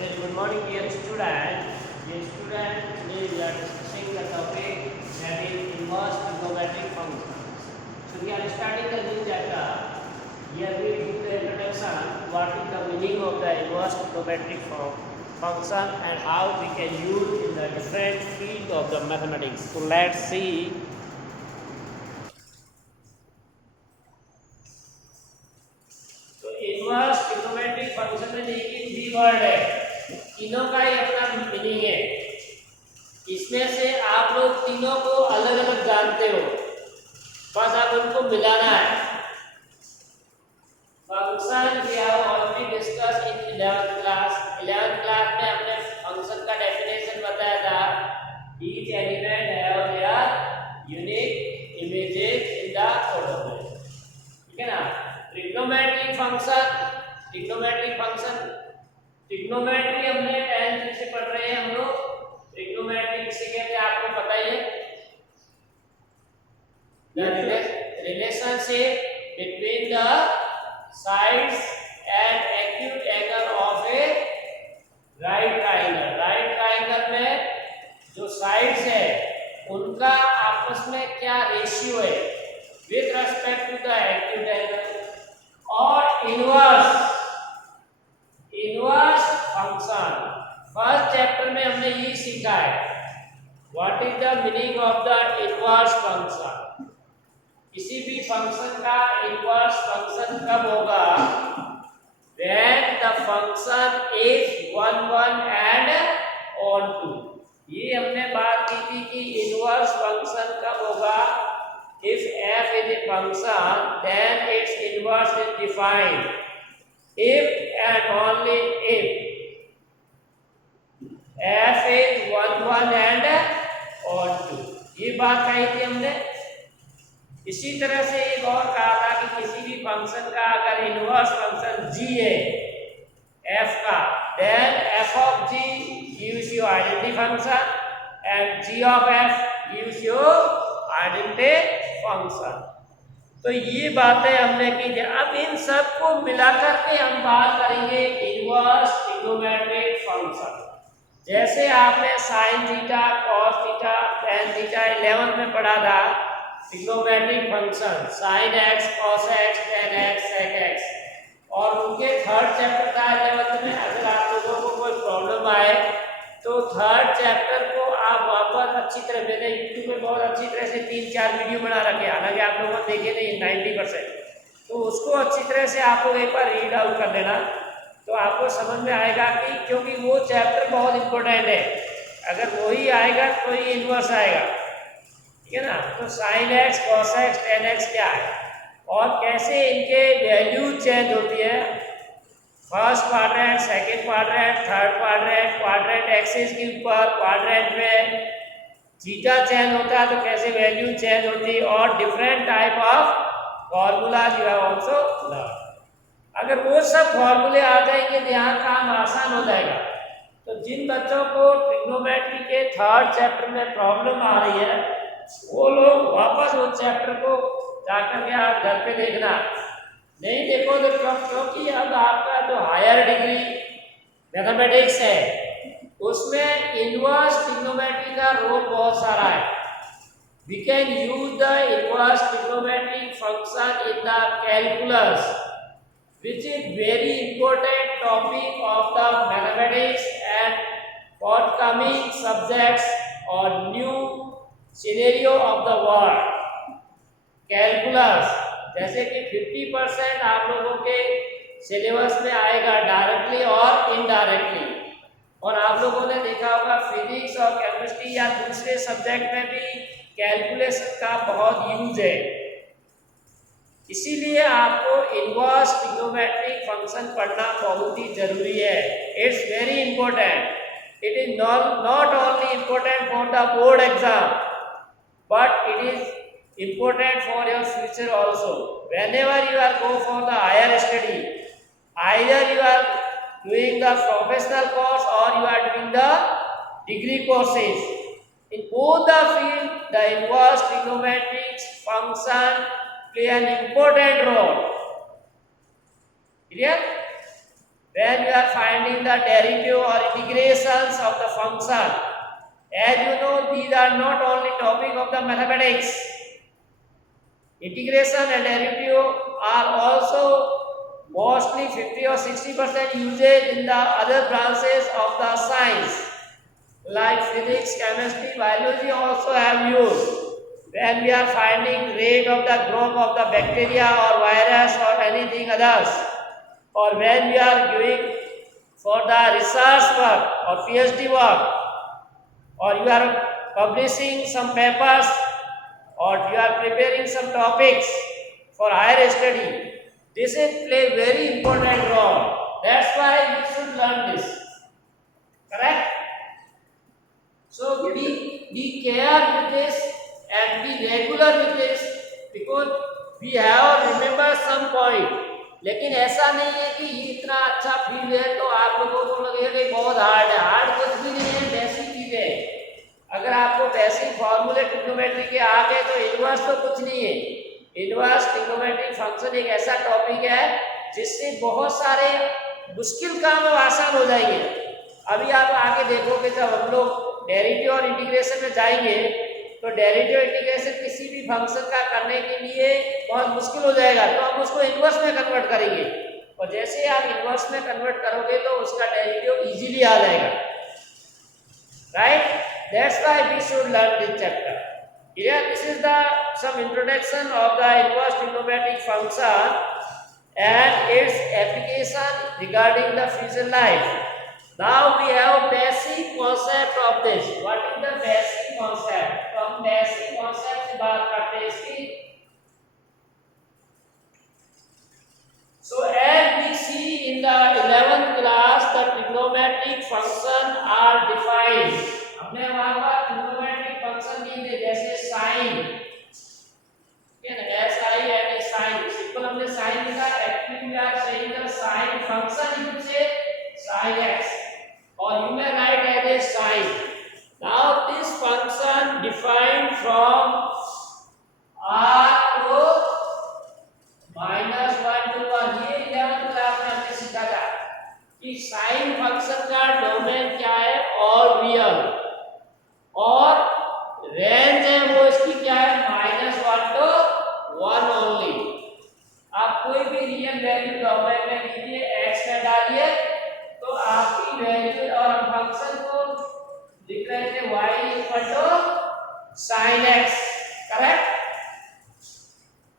Very good morning, dear student. Dear student, today we are discussing the topic that is inverse trigonometric functions. So we are starting the new chapter. Here we do the introduction. What is the meaning of the inverse trigonometric function and how we can use in the different field of the mathematics. So let's see. तो inverse trigonometric function में देखिए three word है, तीनों का ही अपना meaning है। इसमें से आप लोग तीनों को अलग अलग जानते हो, बस आप उनको मिलाना है। Function we have already discuss in 11th class. 11th class में हमने फंक्शन का डेफिनेशन बताया था। Each element have their unique images in the codomain, ठीक है ना। ट्रिग्नोमेट्रिक फंक्शन, ट्रिग्नोमेट्री हमने 10th से पढ़ रहे हैं हम लोग। ट्रिग्नोमेट्री किसे कहते हैं आपको पता ही है। The relationship between the sides at acute angle of a right triangle. Right triangle में जो साइड्स है उनका आपस में क्या रेशियो है with respect to the acute angle. और इनवर्स फंक्शन फर्स्ट चैप्टर में हमने ये सीखा है। What is the meaning of the inverse function. किसी भी फंक्शन का इनवर्स फंक्शन कब होगा? When the function is 1 1 and on 2। ये हमने बात की थी कि इनवर्स फंक्शन कब होगा? If f is a function, then its inverse is defined. If and only if f is 1 1 and odd 2। ये बात कही थी हमने। इसी तरह से एक और कहा था कि किसी भी फंक्शन का अगर इनवर्स फंक्शन g है f का, then f of g gives you identity function and g of f gives you identity function. तो ये बातें हमने की थी। अब इन सब को मिलाकर के हम बात करेंगे इनवर्स ट्रिग्नोमेट्रिक फंक्शन। जैसे आपने sine theta, cos theta, tan theta 11th में पढ़ा था। Trigonometric function sine x, cos x, tan x, sec x, और उनके थर्ड चैप्टर था 11th में। अगर आप लोगों को कोई प्रॉब्लम आए तो थर्ड चैप्टर को आप वापस अच्छी तरह, मैंने यूट्यूब पे बहुत अच्छी तरह से 3-4 वीडियो बना रखे, हालांकि आप लोगों ने देखे नहीं 90%, तो उसको अच्छी तरह से आप लोग एक बार रीड आउट कर लेना तो आपको समझ में आएगा कि क्योंकि वो चैप्टर बहुत इंपॉर्टेंट है। अगर वही आएगा तो ही इनवर्स आएगा, ठीक है ना। तो sine x, cos x, ten x क्या है और कैसे इनके वैल्यू चेंज होती है। First quadrant, second quadrant, third quadrant, quadrant axis के ऊपर क्वाड्रेंट में थीटा चेंज होता है तो कैसे वैल्यू चेंज होती है, और different type of formulas you have also learn. अगर वो सब फॉर्मूले आ जाएंगे तो यहाँ काम आसान हो जाएगा। तो जिन बच्चों को ट्रिग्नोमेट्री के थर्ड चैप्टर में प्रॉब्लम आ रही है वो लोग वापस उस चैप्टर को जाकर के आप घर पे देखना। नहीं देखो तो क्योंकि अब आपका जो हायर डिग्री मैथमेटिक्स है उसमें इनवर्स ट्रिग्नोमेट्री का रोल बहुत सारा है। We can use the inverse trigonometric function in the calculus which is very important topic of the mathematics and forthcoming subjects or new scenario of the world। Calculus जैसे कि 50% आप लोगों के syllabus में आएगा डायरेक्टली और इनडायरेक्टली, और आप लोगों ने देखा होगा फिजिक्स और केमिस्ट्री या दूसरे सब्जेक्ट में भी कैलकुलेशन का बहुत यूज है। इसीलिए आपको इनवर्स ट्रिग्नोमेट्रिक फंक्शन पढ़ना बहुत ही जरूरी है। It's very important. It is not only important for the board exam but it is important for your future also। Whenever you are go for the higher study, either you are doing the professional course or you are doing the degree courses, in both the field the inverse trigonometric function play an important role। Clear? when you are finding the derivative or integrations of the function. As you know, these are not only topic of the mathematics. Integration and derivative are also mostly 50 or 60% used in the other branches of the science, like physics, chemistry, biology also have used. When we are finding rate of the growth of the bacteria or virus or anything others, or when we are doing for the research work or PhD work, or you are publishing some papers, or you are preparing some topics for higher study, this is play very important role. That's why you should learn this. Correct? So be care with this and be regular with this, because we have remember some point. लेकिन ऐसा नहीं है कि ये इतना अच्छा field है तो आप लोगों को लगेगा कि बहुत हार्ड है। हार्ड कुछ भी नहीं है, बेसिक चीज है। अगर आपको बेसिक फॉर्मूले ट्रिग्नोमेट्री के आ गए तो इनवर्स तो कुछ नहीं है। इनवर्स ट्रिग्नोमेट्रिक फंक्शन एक ऐसा टॉपिक है जिससे बहुत सारे मुश्किल काम आसान हो जाएंगे। अभी आप आगे देखोगे जब हम लोग डेरिवेटिव और इंटीग्रेशन में जाएंगे तो डेरिवेटिव इंटीग्रेशन किसी भी फंक्शन का करने के लिए बहुत मुश्किल हो जाएगा, तो हम उसको इनवर्स में कन्वर्ट करेंगे, और जैसे आप इनवर्स में कन्वर्ट करोगे तो उसका डेरिवेटिव इजीली आ जाएगा। Right? That's why we should learn this chapter. Here this is the some introduction of the inverse trigonometric function and its application regarding the future life. Now we have basic concept of this. What is the basic concept? तो हम basic concept से बात करते हैं इसकी। So as we see in the 11th class, the trigonometric function are defined. हमने वहाँ पर trigonometric function दी थी, जैसे sin, ठीक है ना, sin sin, सिंपल हमने sin लिखा। Actually we are saying the sin function you say sin x, or you may write as a sin. Now this function defined from r to -1 to 1, ये 11th class में हमने सीखा था कि sin function का domain क्या है, और रियल, और रेंज है वो इसकी क्या है, -1 to 1 ओनली। आप कोई भी रियल वैल्यू डोमेन में लीजिए, x में डालिए तो आपकी वैल्यू, और हम फंक्शन को लिख रहे थे y sin x, correct,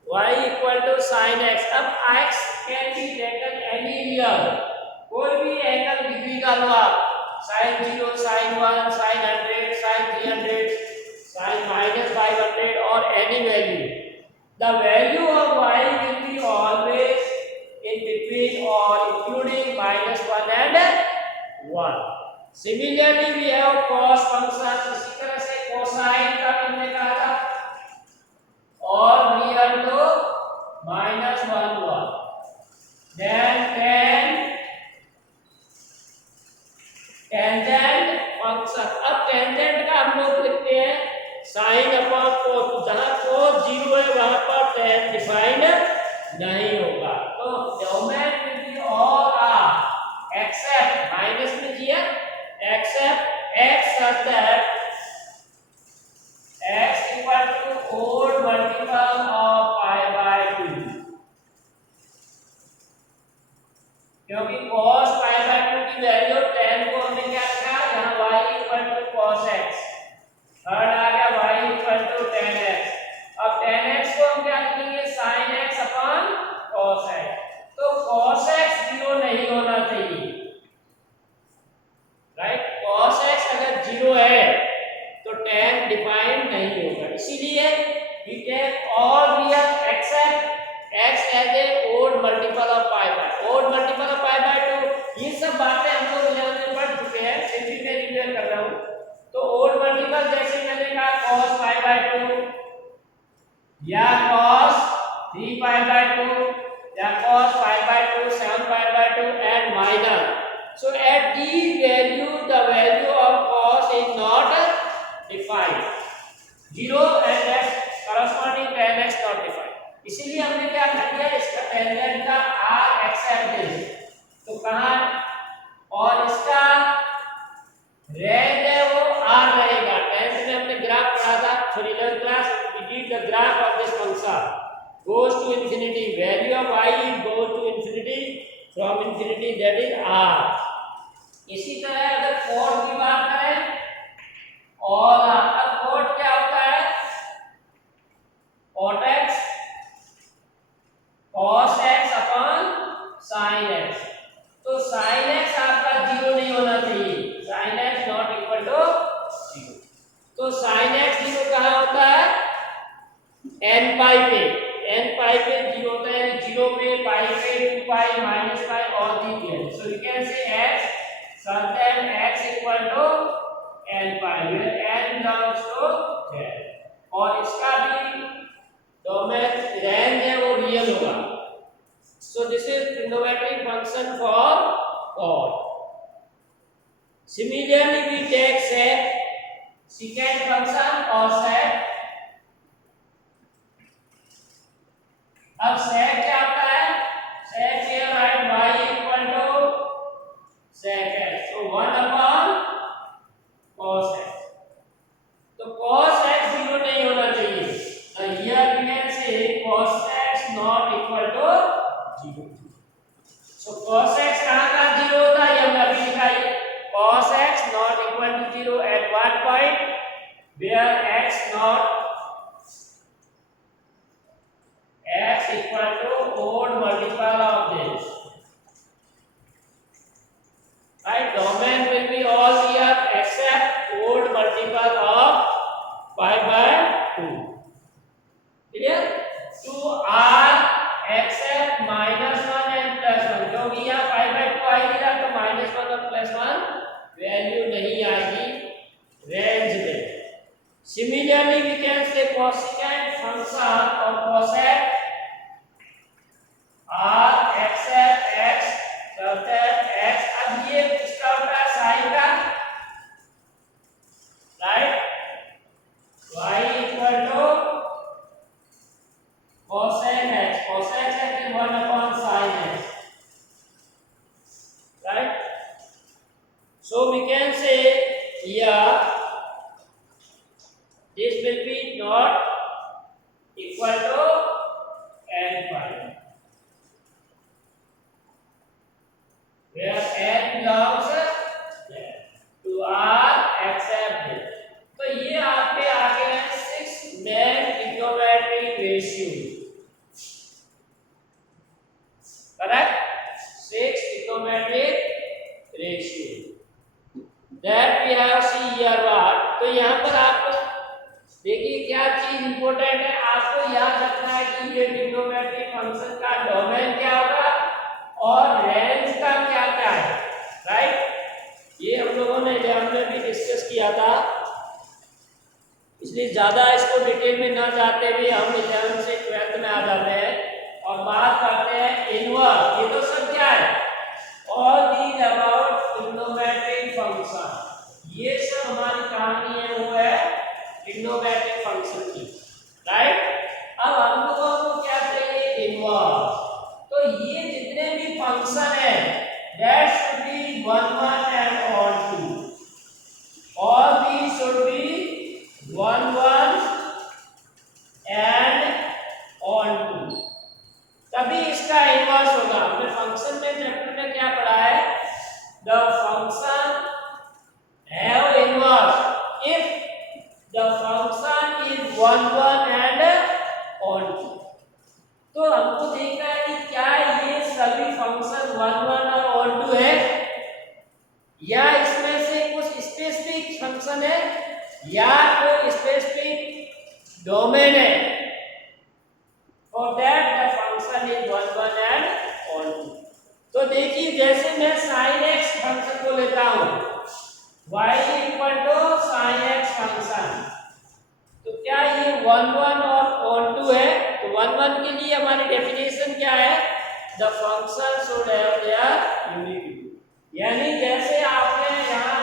y sin x। अब x can be taken any real, कोई भी एंगल डिग्री का लो आप, sin 0, sin 1, sin 100, sin 300, sin -500 or any value. The value of y will be always in between or including -1 and 1. Similarly we have cos function, इसी तरह से cosine का हमने कहा था, और real to -1 1, then tangent function। अब tangent का हम लोग लिखते हैं sin upon cos, जहां cos 0 है वहां पर tan डिफाइंड नहीं होगा, तो domain will be all R except minus में दिया, except x such that x equal to odd multiple of pi/2, क्योंकि cos pi/2 की वैल्यू tan को हमने क्या रखा, जहां y equal to cos x, third आ गया y equal to tan x। अब tan x को हम क्या लिखेंगे, sin x upon cos x, तो cos x 0 नहीं होना चाहिए। राइट, cos x अगर 0 है तो tan डिफाइंड नहीं होगा, इसीलिए we take all real except x as a odd multiple of pi/2, odd multiple of pi/2। ये सब बातें हम लोग 11 में पढ़ चुके हैं, फिर भी मैं रिवीजन कर रहा हूं। तो odd multiple जैसे मैंने कहा cos pi/2 या cos 3pi/2 या cos pi/2, 7pi/2 and minus। So at these value the value of cos is not defined, 0 and that's corresponding tan x not defined। इसीलिए हमने क्या कर दिया, इसका tangent का r एक्सेप्ट दे, तो कहां और इसका रेंज है वो r रहेगा। 10th में हमने ग्राफ पढ़ा था, sorry 11th class, we did the graph of this function goes to infinity, value of I goes to infinity, from infinity, that is r। इसी तरह अगर कोड की बात करें, और आपका कोड क्या होता है, cot x cos x upon sin x। तो sin x आपका 0 नहीं होना चाहिए, sin x not equal to 0। तो sin x 0 कहाँ होता है, n पाई पे, n पाई पे 0 होता है, 0 पे, पाई पे, 2 पाई, माइनस पाई और दी है। So we can say x such that x equal to n pi, where n belongs to 10। और इसका भी डोमेन रेंज है वो रियल होगा। So this is trigonometric function for cot। Similarly we take sec, secant function और sec। अब sec क्या आता है, sec here write y equal to sec x, so 1 upon cos x। तो cos x 0 नहीं होना चाहिए, here we can say cos x not equal to 0। so cos x कहाँ का 0 होता है, ये हमने अभी लिखा है, cos x not equal to 0 at what point, where x not x equal to odd multiple of this, right? Domain will be all here except odd multiple of pi by 2, clear? to r except -1 and +1, क्योंकि यहाँ pi by 2 आएगी ना, तो -1 और +1 value नहीं आएगी range में। Similarly we can say cosecant function or cosec r except x such that x, अब ये किसका होता है, sin का, right, y equal to cosec x, cosec x is 1 upon sin x, right? So we can say here this will be not equal to n pi, where n belongs to r except this। तो ये आपके आगे है 6 main trigonometric ratio, correct, 6 trigonometric ratio that we have see here what। तो यहाँ पर आपको देखिए क्या चीज इंपॉर्टेंट है, आपको याद रखना है कि ये ट्रिग्नोमेट्रिक फंक्शन का डोमेन क्या होगा और रेंज का क्या क्या है, राइट? ये हम लोगों ने एग्जाम में भी डिस्कस किया था, इसलिए ज्यादा इसको डिटेल में ना जाते हुए हम 11th से 12th में आ जाते हैं और बात करते हैं इनवर्स। ये तो सब क्या है, all these about trigonometric function, ये सब हमारी कहानी है वो है ट्रिग्नोमेट्रिक फंक्शन की, राइट? अब हम लोगों को क्या चाहिए, इनवर्स। तो ये जितने भी फंक्शन है that should be 1 1 and odd 2, all these should be 1 1 and on 2, तभी इसका इनवर्स होगा। हमने फंक्शन में चैप्टर में क्या पढ़ा है, the function have inverse if the function is 1 1 and on 2। तो हमको देखना है कि क्या ये सभी फंक्शन 1 1 और on 2 है, या इसमें से कुछ स्पेसिफिक फंक्शन है या कोई स्पेसिफिक डोमेन है, for that the function is 1 1 and on 2। तो देखिए जैसे मैं sin x फंक्शन को लेता हूं, y equal to sin x function, तो क्या ये 1 1 और on 2 है? तो 1 1 के लिए हमारी डेफिनेशन क्या है, the function should have their unity, यानी जैसे आपने यहाँ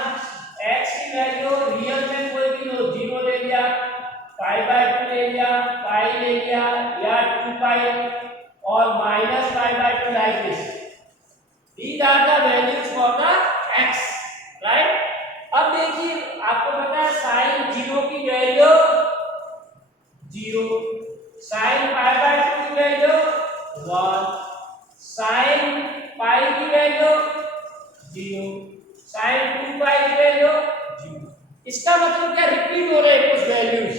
x की वैल्यू रियल में कोई भी हो, 0 ले लिया, पाई बाय 2 ले लिया, पाई ले लिया या 2 पाई और minus pi by 2 like this, these are the values for the x, right. अब देखिए आपको पता है साइन 0 की वैल्यू 0, साइन पाई बाय 2 की वैल्यू 1, साइन पाई की वैल्यू 0, साइन 2 पाई की वैल्यू 0। इसका मतलब क्या, रिपीट हो रहे हैं कुछ values,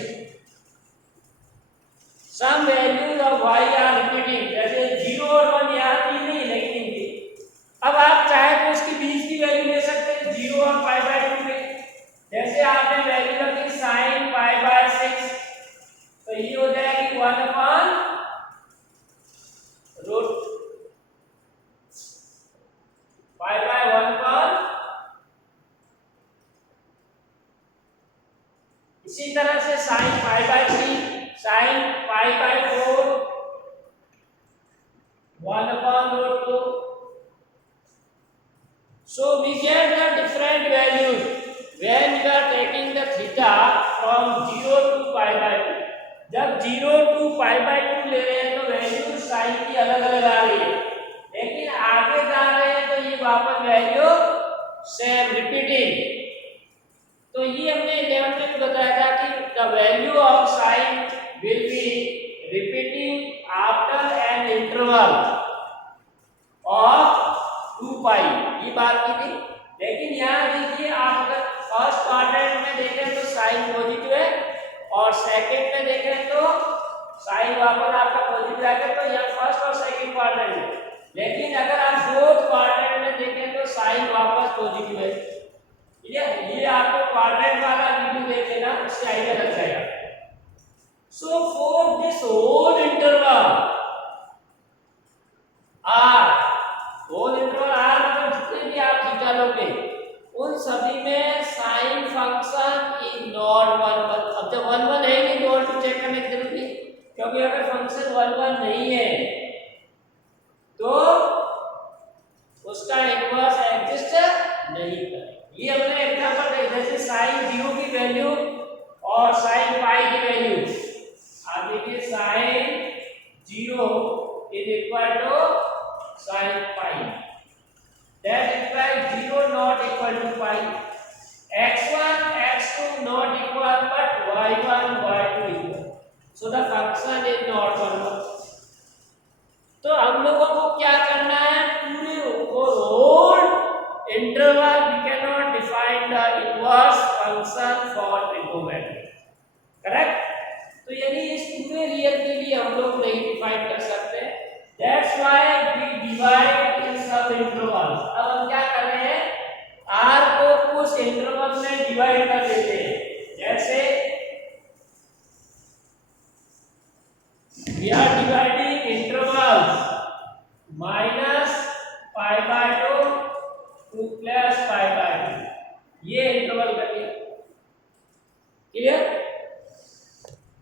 some values of y are repeating, जैसे 0 और 1 यहाँ थी नहीं लेकिन इनकी। अब आप चाहे तो इसके बीच की वैल्यू ले सकते हैं 0 और पाई बाय 2 में, जैसे आपने वैल्यू रखी साइन पाई बाय 6, तो ये हो जाएगी 1 upon root pi by 1 upon. इसी तरह से sine pi by 3, sine pi by 4 1 upon root 2. So we get the different values when we are taking the theta from 0 to pi by 2. जब 0 to pi by 2 ले रहे हैं तो value sign की अलग अलग आ रही है, लेकिन आगे जा रहे हैं तो ये वापस वैल्यू सेम रिपीटिंग। तो ये हमने 11th में बताया था कि the value of sin will be repeating after an interval of 2 pi, ये बात की थी। लेकिन यहाँ देखिए आप अगर फर्स्ट क्वाड्रेंट में देखें तो साइन पॉजिटिव है और सेकंड में देखें तो साइन वापस आपका पॉजिटिव आएगा, तो यहाँ फर्स्ट और सेकंड क्वाड्रेंट में। लेकिन अगर आप फोर्थ क्वाड्रेंट में देखें तो साइन वापस पॉजिटिव है। ठीक है, ये आपको क्वाड्रेंट वाला वीडियो देख लेना, उससे आइडिया लग जाएगा। So for this whole interval R, whole interval R मतलब जितने भी आप थीटा लोगे उन सभी में साइन फंक्शन इज नॉट 1 1। अब जब 1 1 है नहीं तो और टू चेक करने की जरूरत नहीं, क्योंकि अगर फंक्शन 1 1 नहीं है तो उसका इनवर्स एग्जिस्ट नहीं करेगा। ये हमने एग्जांपल देखा, जैसे साइन 0 की वैल्यू और साइन पाई की वैल्यू। आप देखिए sine 0 is equal to sine pi, that implies 0 not equal to pi, x1 x2 not equal but y1 y2 equal, so the function is not 1 1। तो हम लोगों को क्या करना है, पूरे whole interval we can not define the inverse function for trigonometry, correct. तो यानी इस पूरे रियल के लिए हम लोग नहीं डिफाइन कर सकते, that's why we divide in sub intervals. अब हम क्या कर रहे हैं, r को कुछ इंटरवल में डिवाइड कर देते हैं, जैसे we are dividing intervals minus pi by 2 to plus pi by 2, ये इंटरवल कर दिया, clear.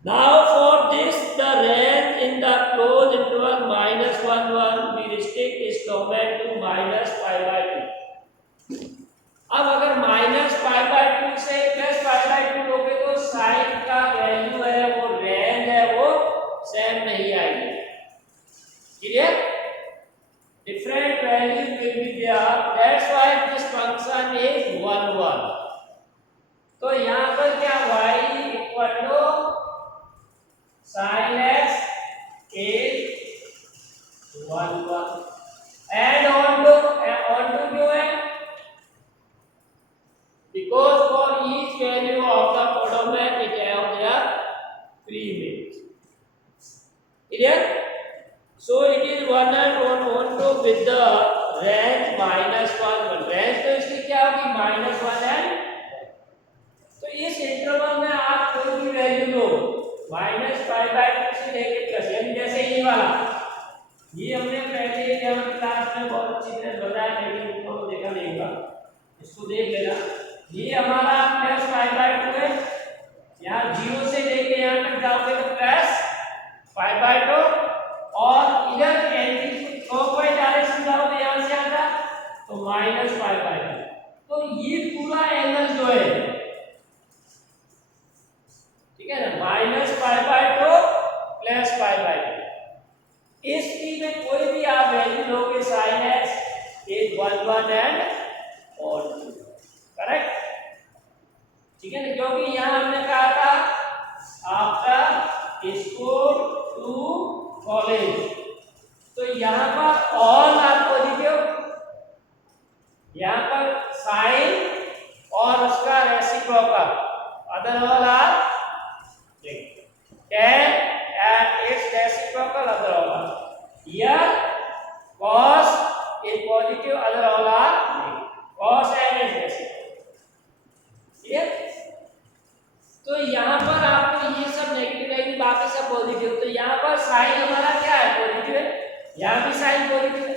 Now for this the range in the closed interval minus 1 1 we restrict its domain to minus pi by 2। अब अगर minus pi by 2 से plus pi by 2 लोगे तो sign का value है वो रेंज है वो सेम नहीं आएगी, clear. Different value will be there, that's why this function is 1 1। तो यहां पर क्या y equal to sin x is 1 1 and onto क्यों है, because for each value of the codomain it have their prefix, clear। So it is 1 and 1 2 with the range minus 1 1, range तो इसकी क्या होगी minus 1 and, तो इस interval में आप कोई भी value low minus pi by 2 से लेके प्लस, यानी जैसे ये वाला, ये हमने पहले जब क्लास में बहुत अच्छी तरह बताया लेकिन तुमको देखा नहीं होगा, इसको देख लेना। ये हमारा प्लस पाई बाय 2 है, यहाँ 0 से लेके यहाँ तक जाओगे तो प्लस पाई बाय 2, और इधर एंटी क्लॉकवाइज डायरेक्शन जाओगे यहाँ से आता तो माइनस पाई बाय 2। तो ये पूरा एंगल जो है, ठीक है ना, minus pi by 2 plus pi by 2, इसकी में कोई भी आप वैल्यू लोगे साइन x इज 1 1 एंड और यहाँ पर साइन और उसका reciprocal, other all are tan and its reciprocal, other all are. Here cos is positive, other all are negative. Cos and its reciprocal. ठीक है? तो यहाँ पर आपको ये सब नेगेटिव रहेगी, बाकी सब पॉजिटिव। तो यहाँ पर साइन हमारा क्या है, पॉजिटिव है, यहाँ भी साइन पॉजिटिव है,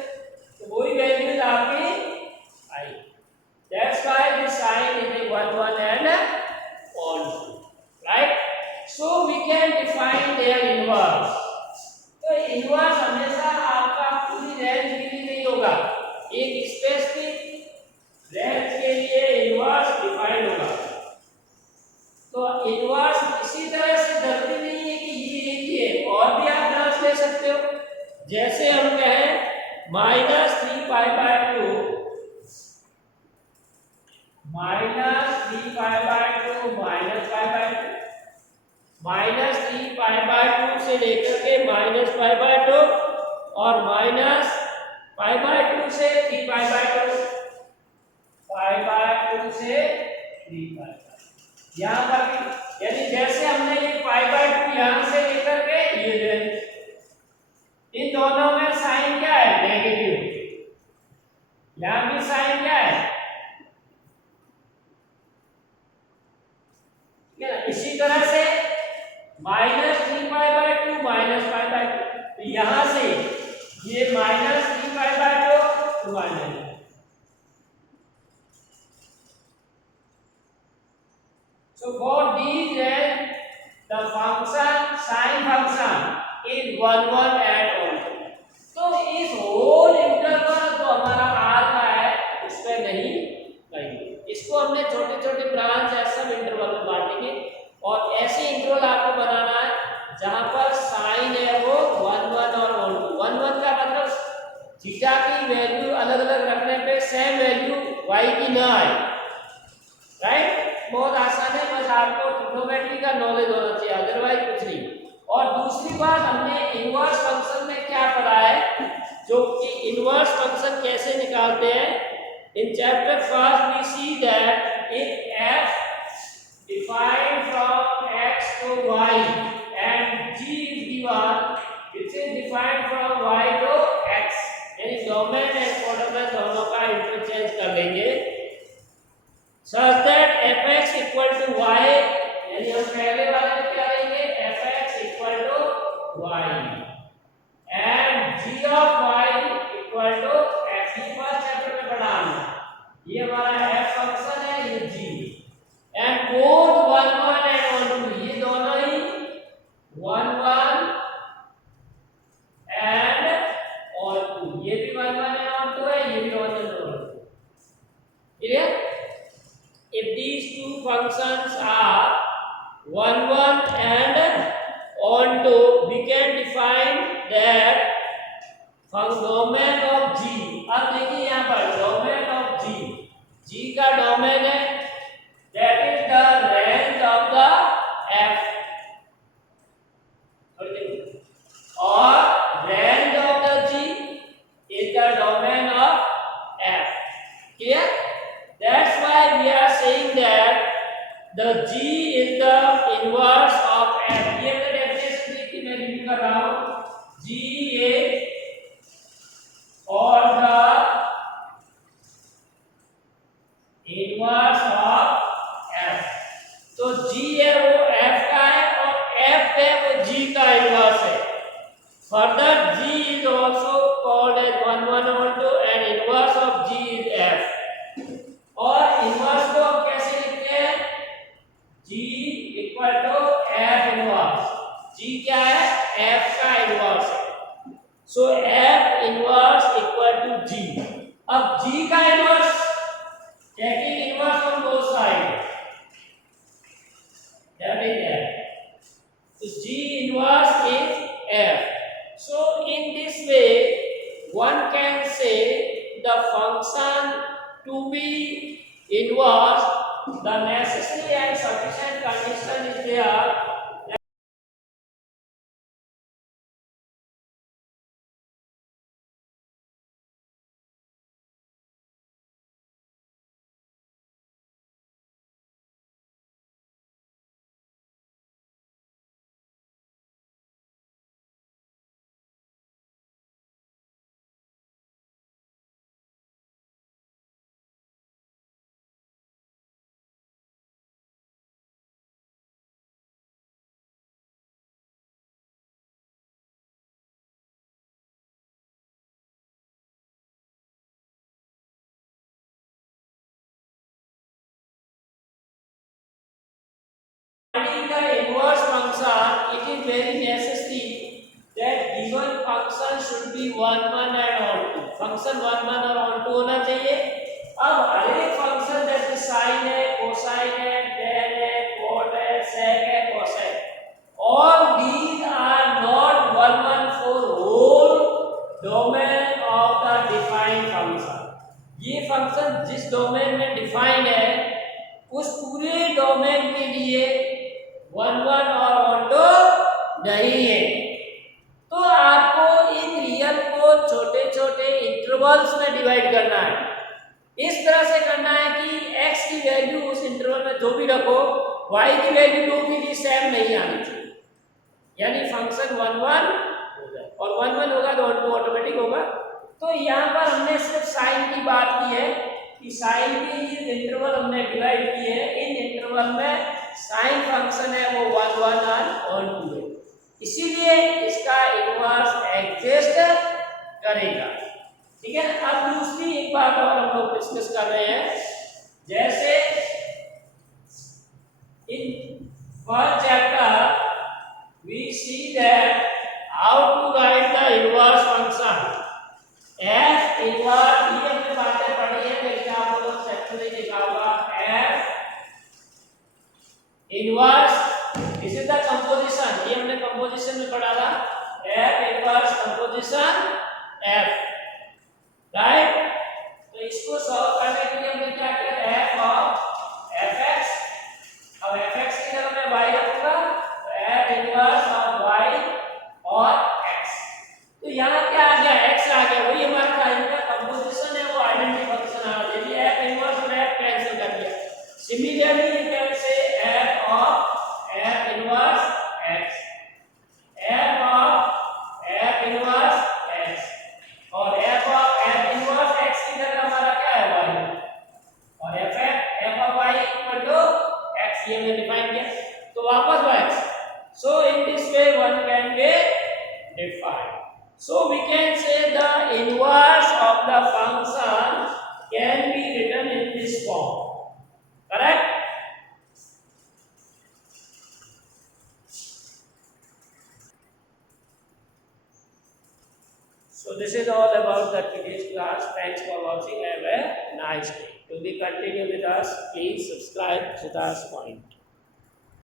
तो वही वैल्यूज आपकी आई। That's why this sign is a 1 1 and on 2, right? So we can define their inverse. तो इनवर्स हमेशा आपका पूरी रेंज के लिए नहीं होगा, एक स्पेसिफिक रेंज के लिए इनवर्स डिफाइन होगा। तो इनवर्स इसी तरह से जरूरी नहीं है कि ये एक ही है, और भी आप ब्रांच ले सकते हो। जैसे हम कहें -3 pi by 2, -3 pi by 2 -pi by 2, -3 pi by 2 से लेकर के -पाई बाय 2 और -पाई बाय 2 से 3 पाई बाय 2, पाई बाय 2 से 3 पाई। यहाँ पर भी यानी जैसे हमने ये पाई बाय 2 यहाँ से लेकर के ये रेंज, इन दोनों में साइन क्या है, नेगेटिव, यहाँ भी साइन क्या है, ठीक है ना? इसी तरह से -3 पाई बाय 2 -पाई बाय 2, तो यहाँ से ये -3 pi by 2 minus. So for these then the function sin function is 1 1 and 1 2। तो इस होल इंटरवल जो हमारा R का है उस पे नहीं करेंगे, इसको हमने छोटे छोटे ब्रांच या सब इंटरवल में बांटेंगे, और ऐसे इंटरवल आपको बनाना है जहां पर साइन है वो 1 1 और 1 2। 1 1 का मतलब थीटा की वैल्यू अलग अलग रखने पे सेम वैल्यू y की ना आए, राइट? बहुत आसान है, बस आपको ट्रिग्नोमेट्री का नॉलेज होना चाहिए, अदरवाइज कुछ नहीं। और दूसरी बात, हमने इनवर्स फंक्शन में क्या पढ़ा है, जो कि इनवर्स फंक्शन कैसे निकालते हैं। In chapter first we see that if f defined from x to y and g is given which is defined from y to x, यानी डोमेन एंड कोऑर्डिनेट दोनों का इंटरचेंज कर लेंगे such that fx equal to y, यानी हम पहले वाले में क्या लेंगे, fx equal to y and g of y equal to x। ये फर्स्ट चैप्टर में पढ़ा हमने, ये हमारा f फंक्शन है, ये g and both 1 1 and 1 2, ये दोनों ही 1 1 and 2, ये भी 1 1 and 2 है, ये भी 1 1 and 2। Clear? If these two functions are 1 1 and on 2, we can define that domain of G। अब देखिए यहाँ पर domain of G, G का डोमेन है that is the range of the f, और range of the G is the domain of f। Clear? That's why we are saying that the G is the inverse of f। ये तो definition देखिए, मैं repeat कर रहा हूँ, G is or the inverse of f। तो G है वो f का है, और f है वो G का इनवर्स है। Further, G is also called as 1 1 or 2 and inverse of G is f। और इनवर्स को हम कैसे लिखते हैं, G equal to f inverse. G क्या है, f का इनवर्स है, so f inverse equal to G। अब G का inverse, taking inverse on both side, that is f। तो G inverse is f। So in this way one can say the function to be inverse, the necessary and sufficient condition is there finding the inverse function, it is very necessary that given function should be 1 1 and on 2. Function 1 1 और on 2 होना चाहिए. अब हर एक function जैसे sign है, cosine है, tan है, cot है, sec है, cos है, all these are not 1 1 for whole domain of the defined function. ये फंक्शन जिस डोमेन में डिफाइन है उस पूरे डोमेन के लिए 1 1 और on 2 नहीं है. तो आपको इन रियल को छोटे छोटे इंटरवल्स में डिवाइड करना है. इस तरह से करना है कि x की वैल्यू उस इंटरवल में जो भी रखो, y की वैल्यू दो के लिए सेम नहीं आनी चाहिए. यानी फंक्शन 1 1 हो जाए और 1 1 होगा तो 1 2 ऑटोमेटिक होगा. तो यहाँ पर हमने सिर्फ साइन की बात की है कि साइन के लिए इंटरवल हमने डिवाइड किए हैं. इन इंटरवल में साइन फंक्शन है वो 1 1 और 2 है, इसीलिए इसका इनवर्स एग्जिस्ट करेगा. ठीक है. अब दूसरी एक बात और हम लोग डिस्कस कर रहे हैं. जैसे in first chapter we see that how to write the inverse function. f inverse, ये हमने बातें पढ़ी है लेकिन आप लोग सेक्शन में लिखा होगा f inverse. This is the composition. ये हमने कंपोजिशन में पढ़ा था. f inverse composition f, right. तो इसको सॉल्व करने के लिए हमने क्या किया, f ऑफ fx. अब fx की जगह मैं y रखूंगा तो f इनवर्स ऑफ y और x. तो यहाँ क्या आ गया, x आ गया. वही हमारा टाइम का कंपोजिशन है, वो आइडेंटिटी फंक्शन आ रहा है. f इनवर्स और f कैंसिल कर दिया. Similarly you can say f of f inverse x, f of f inverse x और f of f inverse x की जगह हमारा क्या है, y. और f of y equal to x, ये हमने डिफाइन किया. तो वापस y. So in this way one can be defined. So we can say the inverse of the function can be written in this form. Correct? So this is all about the today's class. Thanks for watching. Have a nice day. To be continue with us, please subscribe Siddharth Point.